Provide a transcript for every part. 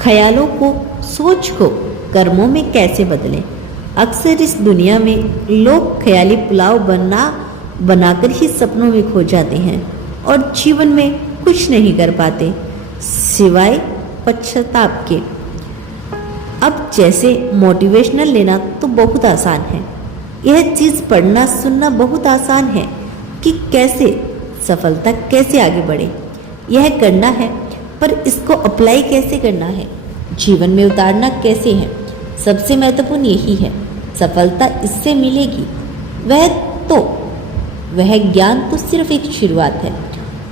ख्यालों को, सोच को कर्मों में कैसे बदलें। अक्सर इस दुनिया में लोग ख्याली पुलाव बनाकर ही सपनों में खो जाते हैं और जीवन में कुछ नहीं कर पाते सिवाय पश्चाताप के। अब जैसे मोटिवेशनल लेना तो बहुत आसान है, यह चीज़ पढ़ना सुनना बहुत आसान है कि कैसे सफलता कैसे आगे बढ़े, यह करना है, पर इसको अप्लाई कैसे करना है, जीवन में उतारना कैसे है। सबसे महत्वपूर्ण यही है, सफलता इससे मिलेगी। वह ज्ञान तो सिर्फ एक शुरुआत है।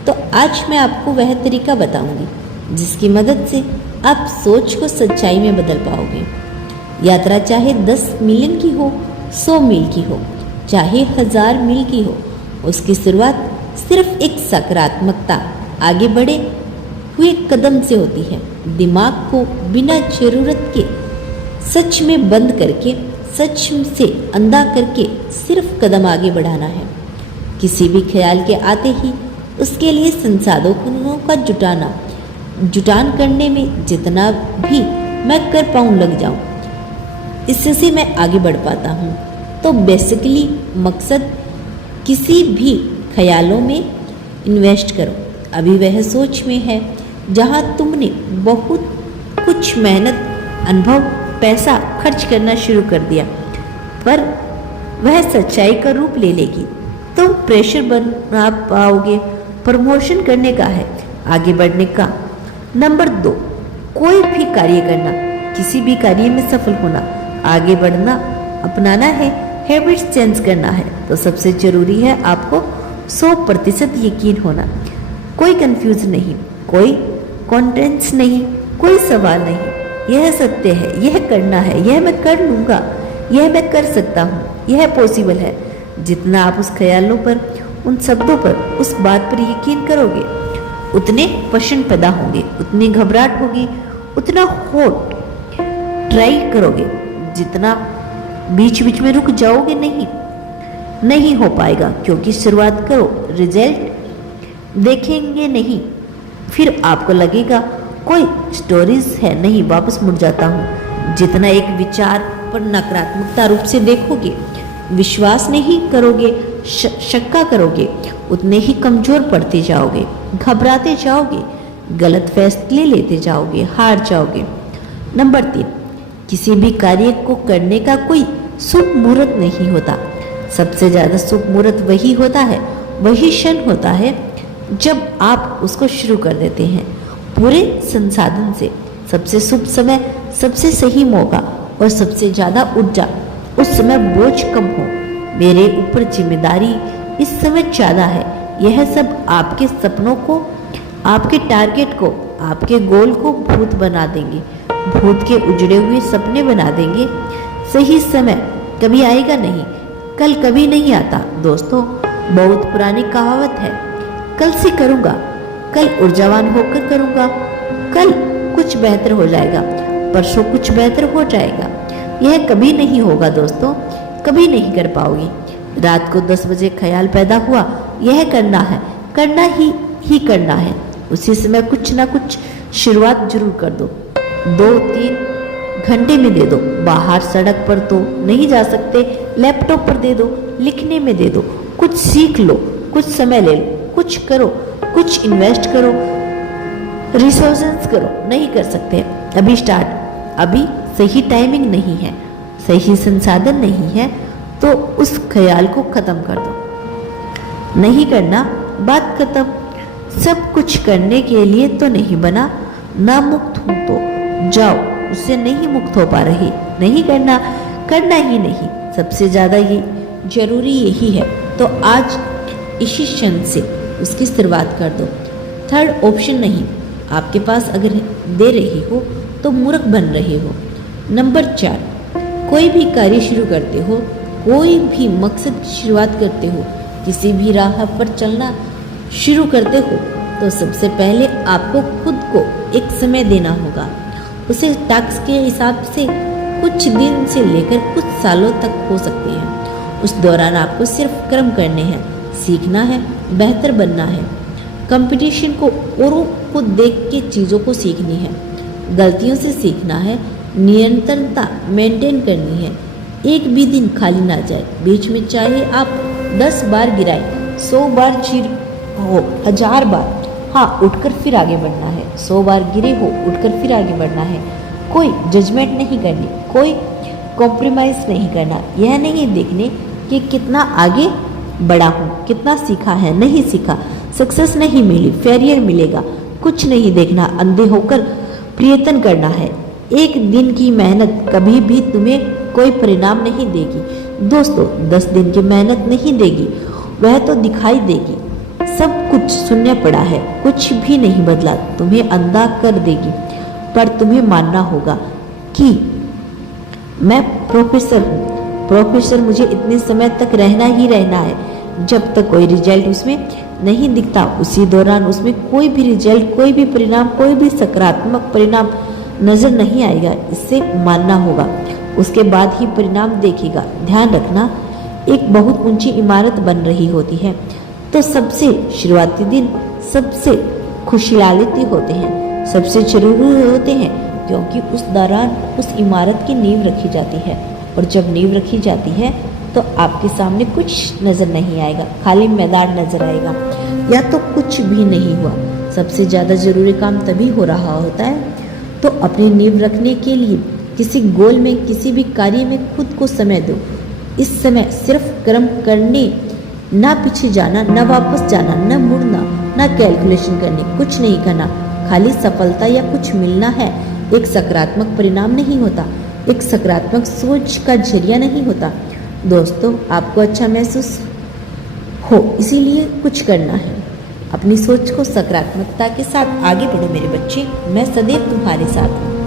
तो आज मैं आपको वह तरीका बताऊंगी जिसकी मदद से आप सोच को सच्चाई में बदल पाओगे। यात्रा चाहे 10 मील की हो, 100 मील की हो, चाहे 1000 मील की हो, उसकी शुरुआत सिर्फ एक सकारात्मकता आगे बढ़े हुए कदम से होती है। दिमाग को बिना जरूरत के सच में बंद करके, सच से अंधा करके सिर्फ कदम आगे बढ़ाना है। किसी भी ख्याल के आते ही उसके लिए संसाधनों का जुटान करने में जितना भी मैं कर पाऊँ लग जाऊँ, इससे मैं आगे बढ़ पाता हूँ। तो बेसिकली मकसद किसी भी ख्यालों में इन्वेस्ट करो। अभी वह सोच में है जहाँ तुमने बहुत कुछ मेहनत, अनुभव, पैसा खर्च करना शुरू कर दिया, पर वह सच्चाई का रूप ले लेगी। तुम प्रेशर बना पाओगे, प्रमोशन करने का है, आगे बढ़ने का। नंबर 2, कोई भी कार्य करना, किसी भी कार्य में सफल होना, आगे बढ़ना, अपनाना है, हैबिट्स चेंज करना है, तो सबसे जरूरी है आपको 100% यकीन होना। कोई कंफ्यूज नहीं, कोई कॉन्टेंस नहीं, कोई सवाल नहीं। यह सत्य है, यह करना है, यह मैं कर लूँगा, यह मैं कर सकता हूँ, यह पॉसिबल है। जितना आप उस ख्यालों पर, उन शब्दों पर, उस बात पर यकीन करोगे, उतने प्रश्न पैदा होंगे, उतनी घबराहट होगी, उतना होट ट्राई करोगे, जितना बीच बीच में रुक जाओगे नहीं हो पाएगा। क्योंकि शुरुआत करो, रिजल्ट देखेंगे नहीं, फिर आपको लगेगा कोई स्टोरीज है, नहीं वापस मुड़ जाता हूँ। जितना एक विचार पर नकारात्मकता रूप से देखोगे, विश्वास नहीं करोगे, शक्का करोगे, उतने ही कमजोर पड़ते जाओगे, घबराते जाओगे, गलत फैसले लेते जाओगे, हार जाओगे। नंबर 3, किसी भी कार्य को करने का कोई शुभ मुहूर्त नहीं होता। सबसे ज़्यादा शुभ मुहूर्त वही होता है, वही क्षण होता है जब आप उसको शुरू कर देते हैं पूरे संसाधन से। सबसे शुभ समय, सबसे सही मौका और सबसे ज़्यादा ऊर्जा, उस समय बोझ कम हो, मेरे ऊपर जिम्मेदारी इस समय ज़्यादा है। यह सब आपके सपनों को, आपके टारगेट को, आपके गोल को भूत बना देंगे, भूत के उजड़े हुए सपने बना देंगे। सही समय कभी आएगा नहीं, कल कभी नहीं आता। दोस्तों, बहुत पुरानी कहावत है, कल से करूँगा, कल ऊर्जावान होकर करूँगा, कल कुछ बेहतर हो जाएगा, परसों कुछ बेहतर हो जाएगा। यह कभी नहीं होगा दोस्तों, कभी नहीं कर पाओगी। रात को 10 बजे ख्याल पैदा हुआ, यह करना है, करना ही करना है, उसी समय कुछ ना कुछ शुरुआत जरूर कर दो। 2-3 घंटे में दे दो। बाहर सड़क पर तो नहीं जा सकते, लैपटॉप पर दे दो, लिखने में दे दो, कुछ सीख लो, कुछ समय ले लो, कुछ करो, कुछ इन्वेस्ट करो, रिसोर्सेस करो। नहीं कर सकते अभी स्टार्ट, अभी सही टाइमिंग नहीं है, सही संसाधन नहीं है, तो उस ख्याल को खत्म कर दो। नहीं करना, बात खत्म। सब कुछ करने के लिए तो नहीं बना, ना मुक्त हूं तो जाओ, उससे नहीं मुक्त हो पा रही, नहीं करना, करना ही नहीं। सबसे ज़्यादा ये जरूरी यही है, तो आज इसी क्षण से उसकी शुरुआत कर दो। थर्ड ऑप्शन नहीं आपके पास अगर दे रही हो तो मूर्ख बन रहे हो। नंबर 4, कोई भी कार्य शुरू करते हो, कोई भी मकसद की शुरुआत करते हो, किसी भी राह पर चलना शुरू करते हो, तो सबसे पहले आपको खुद को एक समय देना होगा। उसे टास्क के हिसाब से कुछ दिन से लेकर कुछ सालों तक हो सकते हैं। उस दौरान आपको सिर्फ कर्म करने हैं, सीखना है, बेहतर बनना है। कंपटीशन को, औरों को देख के चीज़ों को सीखनी है। गलतियों से सीखना है, निरंतरता मेंटेन करनी है। एक भी दिन खाली ना जाए। बीच में चाहे आप 10 बार गिराए, 100 बार चीर हो, 1000 बार, हाँ उठकर फिर आगे बढ़ना है। 100 बार गिरे हो, उठकर फिर आगे बढ़ना है। कोई जजमेंट नहीं करनी, कोई कॉम्प्रोमाइज़ नहीं करना। यह नहीं देखने कि कितना आगे बढ़ा हूँ, कितना सीखा है, नहीं सीखा, सक्सेस नहीं मिली, फेलियर मिलेगा, कुछ नहीं देखना। अंधे होकर प्रयत्न करना है। एक दिन की मेहनत कभी भी तुम्हें कोई परिणाम नहीं देगी दोस्तों। 10 दिन की मेहनत नहीं देगी, वह तो दिखाई देगी। सब कुछ शून्य पड़ा है, कुछ भी नहीं बदला, तुम्हें अंधा कर देगी। पर तुम्हें मानना होगा कि मैं प्रोफेसर हूँ, प्रोफेसर, मुझे इतने समय तक रहना ही रहना है। जब तक कोई रिजल्ट उसमें नहीं दिखता, उसी दौरान उसमें कोई भी रिजल्ट, कोई भी परिणाम, कोई भी सकारात्मक परिणाम नजर नहीं आएगा। इससे मानना होगा, उसके बाद ही परिणाम देखेगा। ध्यान रखना, एक बहुत ऊंची इमारत बन रही होती है तो सबसे शुरुआती दिन सबसे खुशहाली होते हैं, सबसे जरूरी होते हैं, क्योंकि उस दौरान उस इमारत की नींव रखी जाती है। और जब नींव रखी जाती है तो आपके सामने कुछ नजर नहीं आएगा, खाली मैदान नजर आएगा या तो कुछ भी नहीं हुआ। सबसे ज़्यादा जरूरी काम तभी हो रहा होता है। तो अपनी नींव रखने के लिए किसी गोल में, किसी भी कार्य में खुद को समय दो। इस समय सिर्फ कर्म करने, ना पीछे जाना, ना वापस जाना, ना मुड़ना, ना कैलकुलेशन करनी, कुछ नहीं करना। खाली सफलता या कुछ मिलना है, एक सकारात्मक परिणाम नहीं होता, एक सकारात्मक सोच का जरिया नहीं होता। दोस्तों, आपको अच्छा महसूस हो इसीलिए कुछ करना है। अपनी सोच को सकारात्मकता के साथ आगे बढ़ो मेरे बच्चे, मैं सदैव तुम्हारे साथ हूँ।